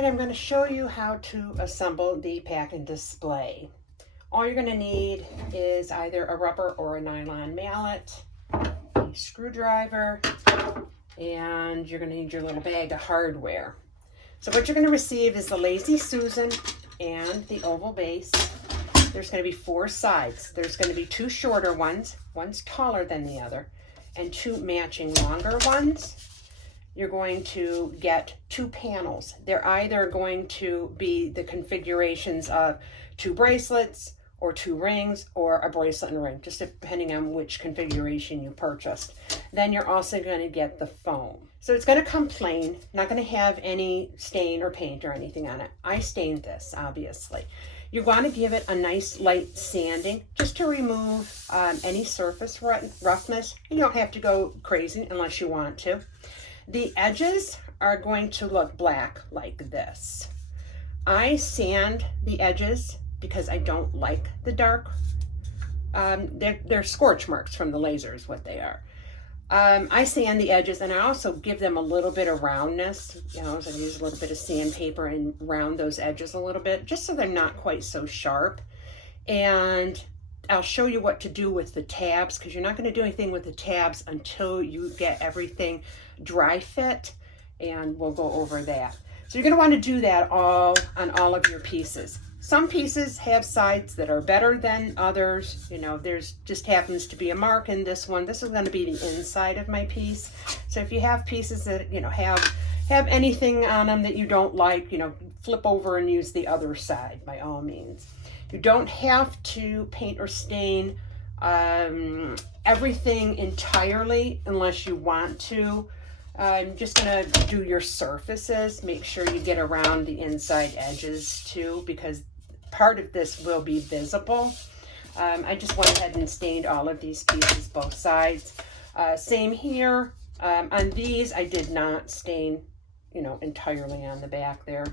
Alright, I'm going to show you how to assemble the pack and display. All you're going to need is either a rubber or a nylon mallet, a screwdriver, and you're going to need your little bag of hardware. So what you're going to receive is the Lazy Susan and the oval base. There's going to be 4 sides. There's going to be 2 shorter ones, one's taller than the other, and 2 matching longer ones. You're going to get 2 panels. They're either going to be the configurations of 2 bracelets or 2 rings or a bracelet and a ring, just depending on which configuration you purchased. Then you're also going to get the foam. So it's going to come plain, not going to have any stain or paint or anything on it. I stained this, obviously. You want to give it a nice light sanding just to remove any surface roughness. You don't have to go crazy unless you want to. The edges are going to look black like this. I sand the edges because I don't like the dark. They're scorch marks from the laser is what they are. I sand the edges, and I also give them a little bit of roundness. You know, so I use a little bit of sandpaper and round those edges a little bit, just so they're not quite so sharp. And I'll show you what to do with the tabs, because you're not going to do anything with the tabs until you get everything dry fit, and we'll go over that. So you're going to want to do that all on all of your pieces. Some pieces have sides that are better than others. You know, there's just happens to be a mark in this one. This is going to be the inside of my piece. So if you have pieces that, you know, have anything on them that you don't like, you know, flip over and use the other side by all means. You don't have to paint or stain everything entirely unless you want to. I'm just going to do your surfaces. Make sure you get around the inside edges too, because part of this will be visible. I just went ahead and stained all of these pieces, both sides. Same here. On these, I did not stain, you know, entirely on the back there.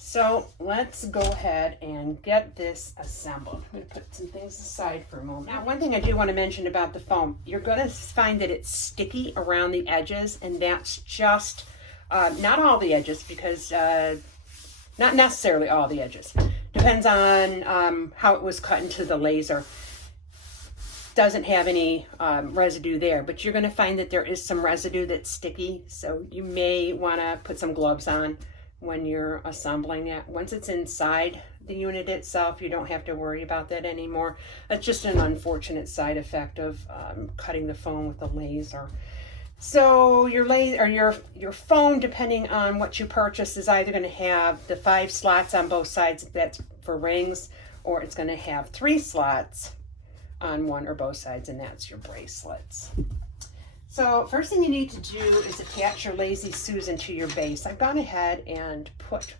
So let's go ahead and get this assembled. I'm going to put some things aside for a moment. Now, one thing I do want to mention about the foam, you're going to find that it's sticky around the edges, and that's just, not all the edges, because, not necessarily all the edges. Depends on how it was cut into the laser. Doesn't have any residue there, but you're going to find that there is some residue that's sticky, so you may want to put some gloves on when you're assembling it. Once it's inside the unit itself, you don't have to worry about that anymore. That's just an unfortunate side effect of cutting the foam with the laser. So your laser, or your foam, depending on what you purchase, is either going to have the 5 slots on both sides, that's for rings, or it's going to have 3 slots on one or both sides, and that's your bracelets. So first thing you need to do is attach your Lazy Susan to your base. I've gone ahead and put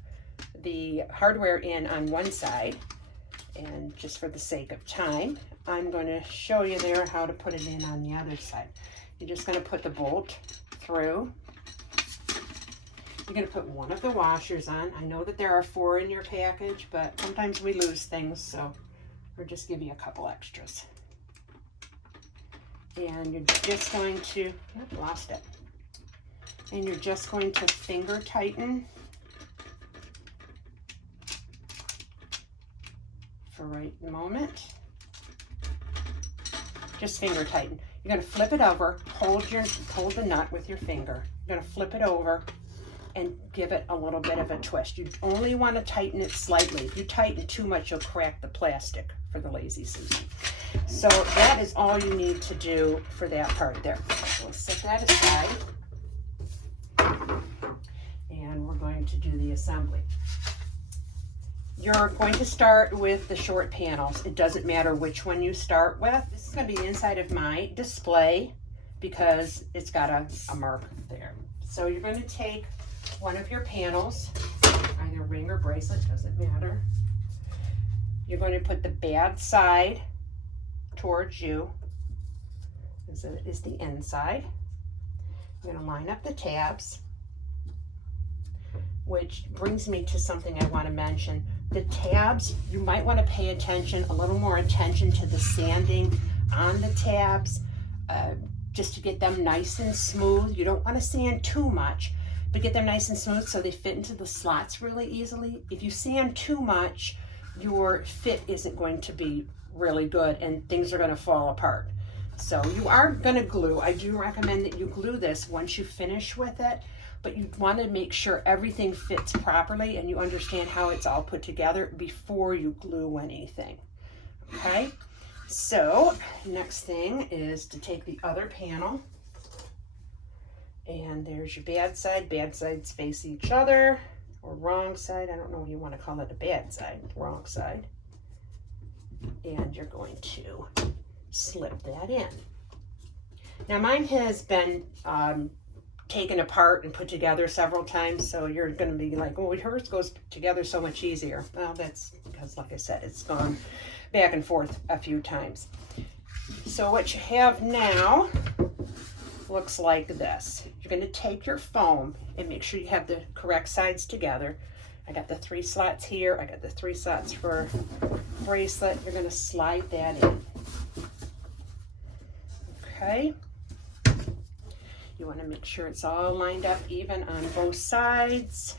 the hardware in on one side, and just for the sake of time, I'm going to show you there how to put it in on the other side. You're just going to put the bolt through. You're going to put one of the washers on. I know that there are 4 in your package, but sometimes we lose things, so we'll just give you a couple extras. And you're just going to, lost it. And you're just going to finger tighten for right the moment. Just finger tighten. You're going to flip it over, hold the nut with your finger. You're going to flip it over and give it a little bit of a twist. You only want to tighten it slightly. If you tighten too much, you'll crack the plastic for the Lazy Susan. So that is all you need to do for that part there. We'll set that aside, and we're going to do the assembly. You're going to start with the short panels. It doesn't matter which one you start with. This is going to be the inside of my display because it's got a mark there. So you're going to take one of your panels, either ring or bracelet, doesn't matter. You're going to put the bad side towards you, as it is the inside. I'm going to line up the tabs, which brings me to something I want to mention. The tabs, you might want to pay attention, a little more attention to the sanding on the tabs, just to get them nice and smooth. You don't want to sand too much, but get them nice and smooth so they fit into the slots really easily. If you sand too much, your fit isn't going to be really good and things are going to fall apart. So you are going to glue. I do recommend that you glue this once you finish with it, but you want to make sure everything fits properly and you understand how it's all put together before you glue anything. Okay, so next thing is to take the other panel, and there's your bad side. Bad sides face each other, or wrong side. I don't know if you want to call it a bad side, wrong side. And you're going to slip that in. Now mine has been taken apart and put together several times, so you're going to be like, oh, hers goes together so much easier. Well, that's because, like I said, it's gone back and forth a few times. So what you have now looks like this. You're going to take your foam and make sure you have the correct sides together. I got the 3 slots here. I got the 3 slots for bracelet. You're going to slide that in. Okay. You want to make sure it's all lined up even on both sides,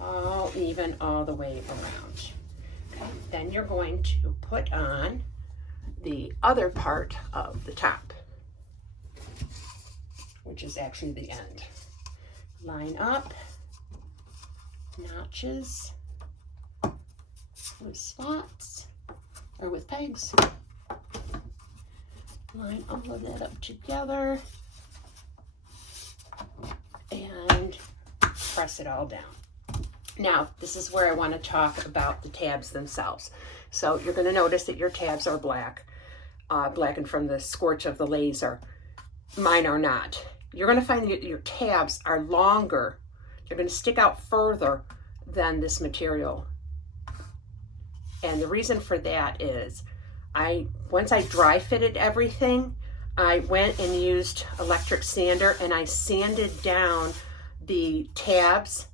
all even all the way around. Okay. Then you're going to put on the other part of the top, which is actually the end. Line up, notches with slots or with pegs. Line all of that up together and press it all down. Now, this is where I want to talk about the tabs themselves. So you're going to notice that your tabs are black, blackened from the scorch of the laser. Mine are not. You're going to find that your tabs are longer. They're going to stick out further than this material. And the reason for that is once I dry fitted everything, I went and used electric sander and I sanded down the tabs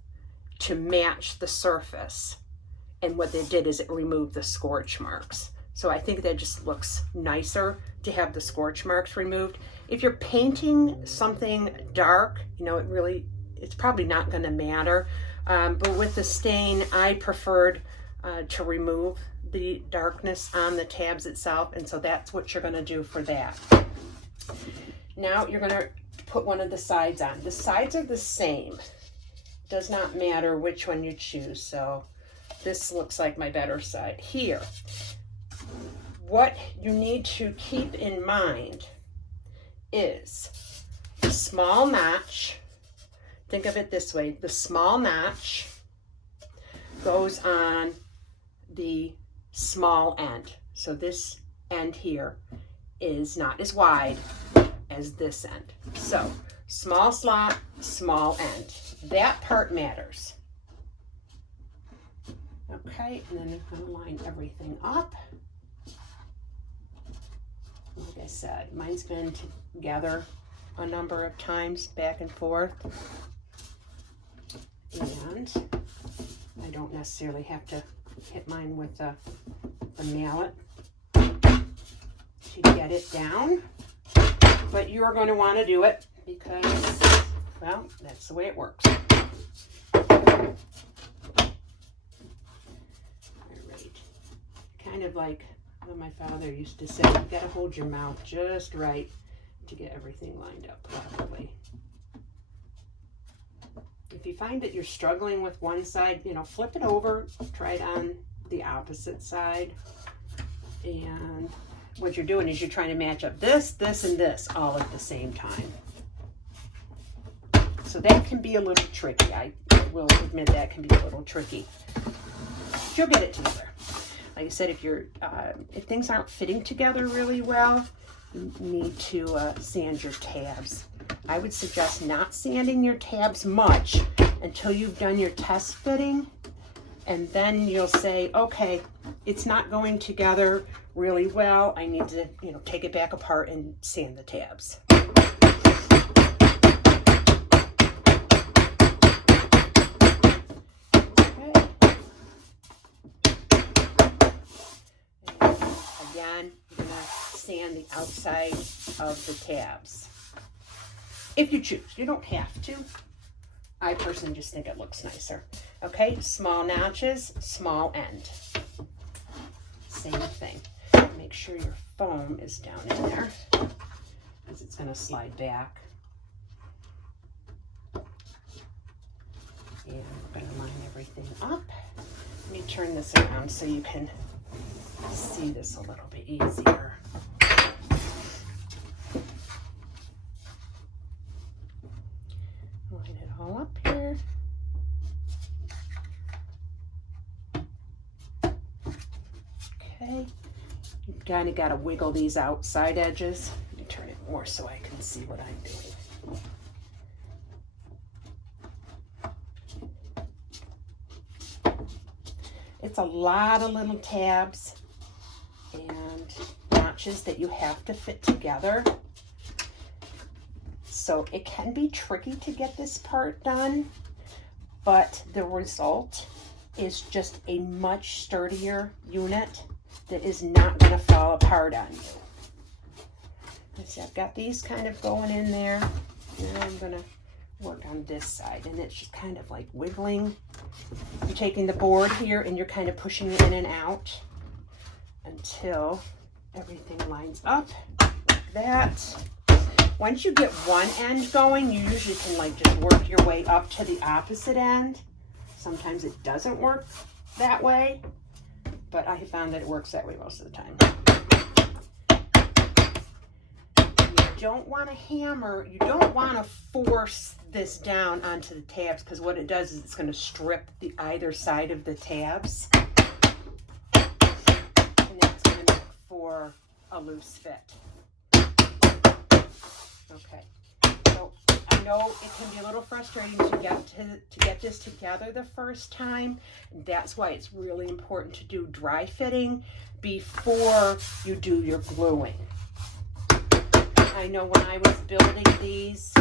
to match the surface. And what they did is it removed the scorch marks. So I think that just looks nicer to have the scorch marks removed. If you're painting something dark, you know, it's probably not going to matter. But with the stain, I preferred to remove the darkness on the tabs itself. And so that's what you're going to do for that. Now you're going to put one of the sides on. The sides are the same. Does not matter which one you choose. So this looks like my better side here. What you need to keep in mind is the small notch. Think of it this way. The small notch goes on the small end. So this end here is not as wide as this end. So small slot, small end. That part matters. Okay, and then I'm going to line everything up. Like I said, mine's been together a number of times, back and forth. And I don't necessarily have to hit mine with the mallet to get it down. But you're going to want to do it because, well, that's the way it works. All right. Kind of like what my father used to say, you got to hold your mouth just right to get everything lined up properly. If you find that you're struggling with one side, you know, flip it over, try it on the opposite side. And what you're doing is you're trying to match up this, this, and this all at the same time. So that can be a little tricky. I will admit that can be a little tricky. You'll get it together. Like I said, if things aren't fitting together really well, you need to sand your tabs. I would suggest not sanding your tabs much until you've done your test fitting, and then you'll say, okay, it's not going together really well. I need to, you know, take it back apart and sand the tabs. Okay. And again, you're going to sand the outside of the tabs. If you choose, you don't have to. I personally just think it looks nicer. Okay, small notches, small end. Same thing. Make sure your foam is down in there because it's going to slide back. And we're going to line everything up. Let me turn this around so you can see this a little bit easier. Line it all up here. Okay, you've kind of got to wiggle these outside edges. Let me turn it more so I can see what I'm doing. It's a lot of little tabs and notches that you have to fit together. So it can be tricky to get this part done, but the result is just a much sturdier unit that is not going to fall apart on you. Let's see, I've got these kind of going in there. Now I'm going to work on this side, and it's just kind of like wiggling. You're taking the board here and you're kind of pushing it in and out until everything lines up like that. Once you get one end going, you usually can like just work your way up to the opposite end. Sometimes it doesn't work that way, but I have found that it works that way most of the time. You don't want to hammer, you don't want to force this down onto the tabs, because what it does is it's going to strip the either side of the tabs, and that's going to make for a loose fit. Okay, so I know it can be a little frustrating to get this together the first time. That's why it's really important to do dry fitting before you do your gluing. I know when I was building these,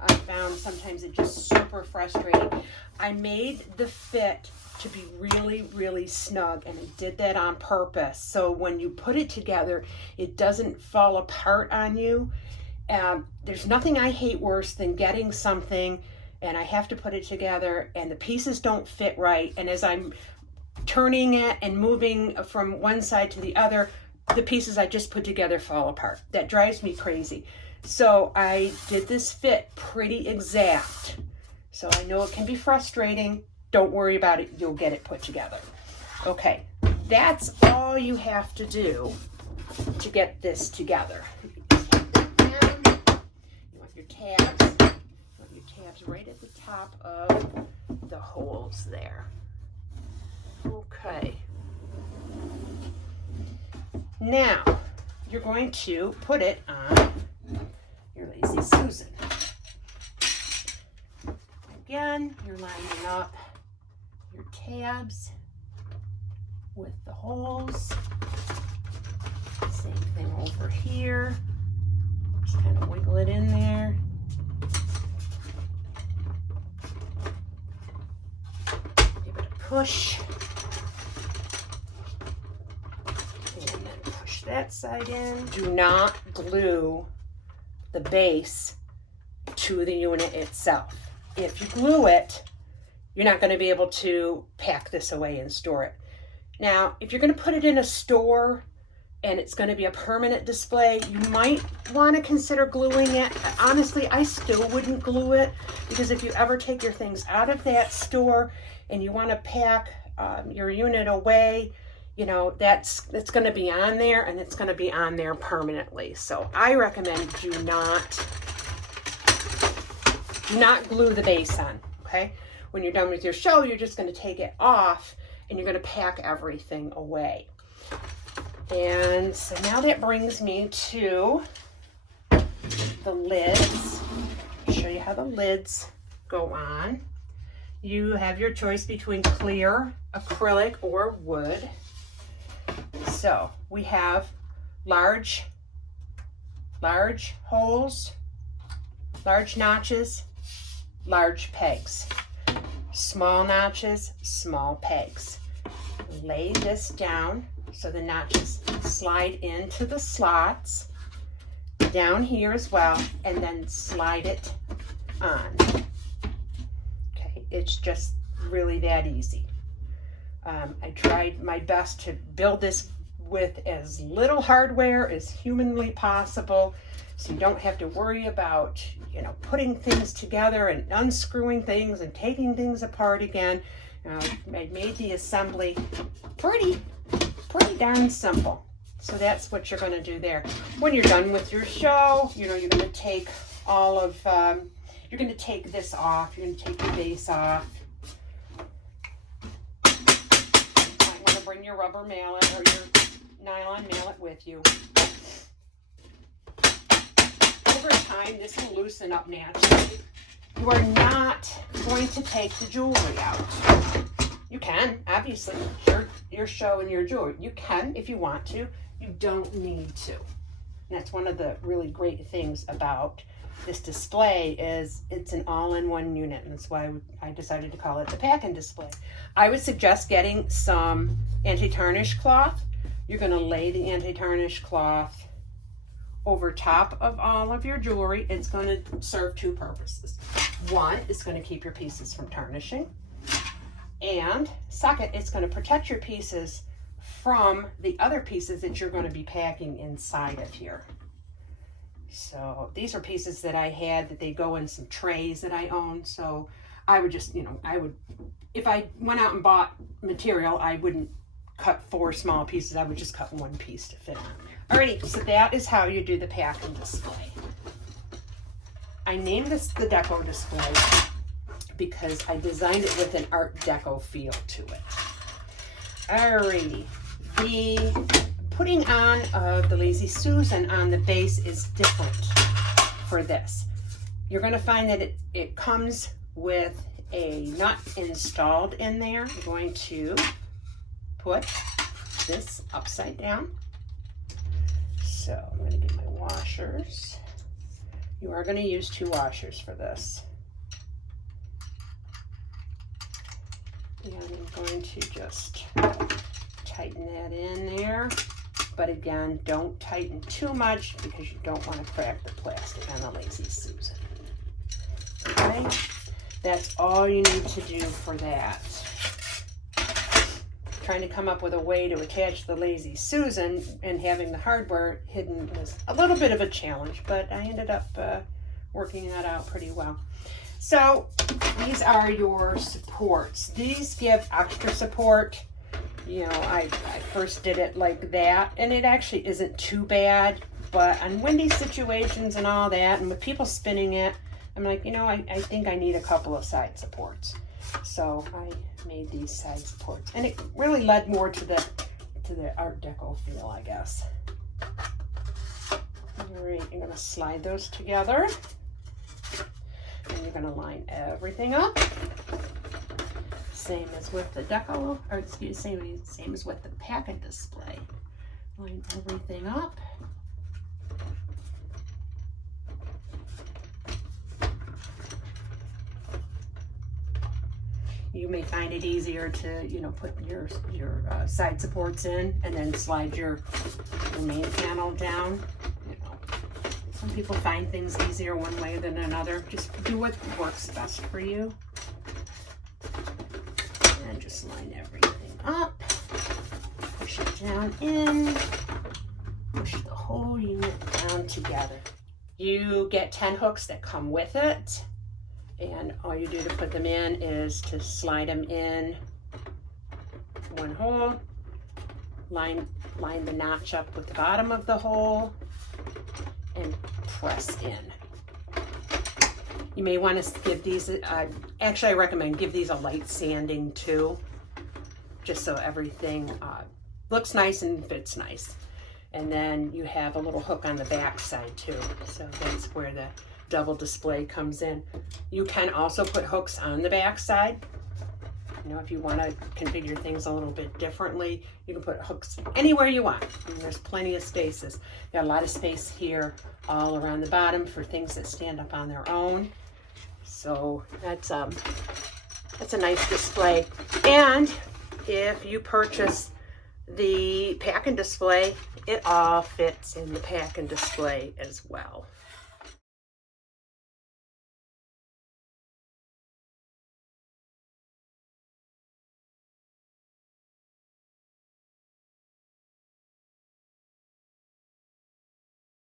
I found sometimes it just super frustrating. I made the fit to be really, really snug, and I did that on purpose. So when you put it together, it doesn't fall apart on you. There's nothing I hate worse than getting something and I have to put it together and the pieces don't fit right. And as I'm turning it and moving from one side to the other, the pieces I just put together fall apart. That drives me crazy. So I did this fit pretty exact. So I know it can be frustrating. Don't worry about it. You'll get it put together. Okay, that's all you have to do to get this together. You want your tabs. You want your tabs right at the top of the holes there. Okay. Now, you're going to put it on your Lazy Susan. Again, you're lining up your tabs with the holes. Same thing over here. Just kind of wiggle it in there. Give it a push. That side in. Do not glue the base to the unit itself. If you glue it, you're not going to be able to pack this away and store it. Now, if you're going to put it in a store and it's going to be a permanent display, you might want to consider gluing it. Honestly, I still wouldn't glue it, because if you ever take your things out of that store and you want to pack your unit away, you know, it's going to be on there, and it's going to be on there permanently. So I recommend do not glue the base on, okay? When you're done with your show, you're just going to take it off and you're going to pack everything away. And so now that brings me to the lids. I'll show you how the lids go on. You have your choice between clear, acrylic, or wood. So we have large holes, large notches, large pegs, small notches, small pegs. Lay this down so the notches slide into the slots, down here as well, and then slide it on. Okay, it's just really that easy. I tried my best to build this with as little hardware as humanly possible, so you don't have to worry about, you know, putting things together and unscrewing things and taking things apart again. I made the assembly pretty darn simple. So that's what you're going to do there. When you're done with your show, you know, you're going to take all of, you're going to take this off. You're going to take your base off. You might want to bring your rubber mallet or your nylon mallet with you. Over time, this will loosen up naturally. You are not going to take the jewelry out. You can, obviously, your show and your jewelry. You can if you want to. You don't need to. And that's one of the really great things about this display is it's an all-in-one unit, and that's why I decided to call it the Pack and Display. I would suggest getting some anti-tarnish cloth. You're going to lay the anti-tarnish cloth over top of all of your jewelry. It's going to serve two purposes. One, it's going to keep your pieces from tarnishing. And second, it's going to protect your pieces from the other pieces that you're going to be packing inside of here. So these are pieces that I had that they go in some trays that I own. So I would just, you know, if I went out and bought material, I wouldn't cut 4 small pieces. I would just cut 1 piece to fit on. Alrighty, so that is how you do the Pack and Display. I named this the Deco Display because I designed it with an Art Deco feel to it. Alrighty, the putting on of the Lazy Susan on the base is different for this. You're going to find that it comes with a nut installed in there. You're going to put this upside down. So I'm going to get my washers. You are going to use 2 washers for this. And I'm going to just tighten that in there. But again, don't tighten too much because you don't want to crack the plastic on the Lazy Susan. Okay, that's all you need to do for that. Trying to come up with a way to attach the Lazy Susan and having the hardware hidden was a little bit of a challenge, but I ended up working that out pretty well. So these are your supports. These give extra support. You know, I first did it like that, and it actually isn't too bad, but on windy situations and all that, and with people spinning it, I'm like, you know, I think I need a couple of side supports. So I made these side supports, and it really led more to the Art Deco feel, I guess. All right, you're gonna slide those together, and you're gonna line everything up. Same as with the Deco, or excuse me, same as with the Pack and Display. Line everything up. You may find it easier to, you know, put your side supports in and then slide your main panel down. You know, some people find things easier one way than another. Just do what works best for you. And just line everything up. Push it down in. Push the whole unit down together. You get 10 hooks that come with it. And all you do to put them in is to slide them in one hole, line the notch up with the bottom of the hole, and press in. You may want to give these, actually I recommend give these a light sanding too, just so everything looks nice and fits nice. And then you have a little hook on the back side too, so that's where the double display comes in. You can also put hooks on the back side. You know, if you want to configure things a little bit differently, you can put hooks anywhere you want. And there's plenty of spaces. Got a lot of space here all around the bottom for things that stand up on their own. So that's a nice display. And if you purchase the Pack and Display, it all fits in the Pack and Display as well.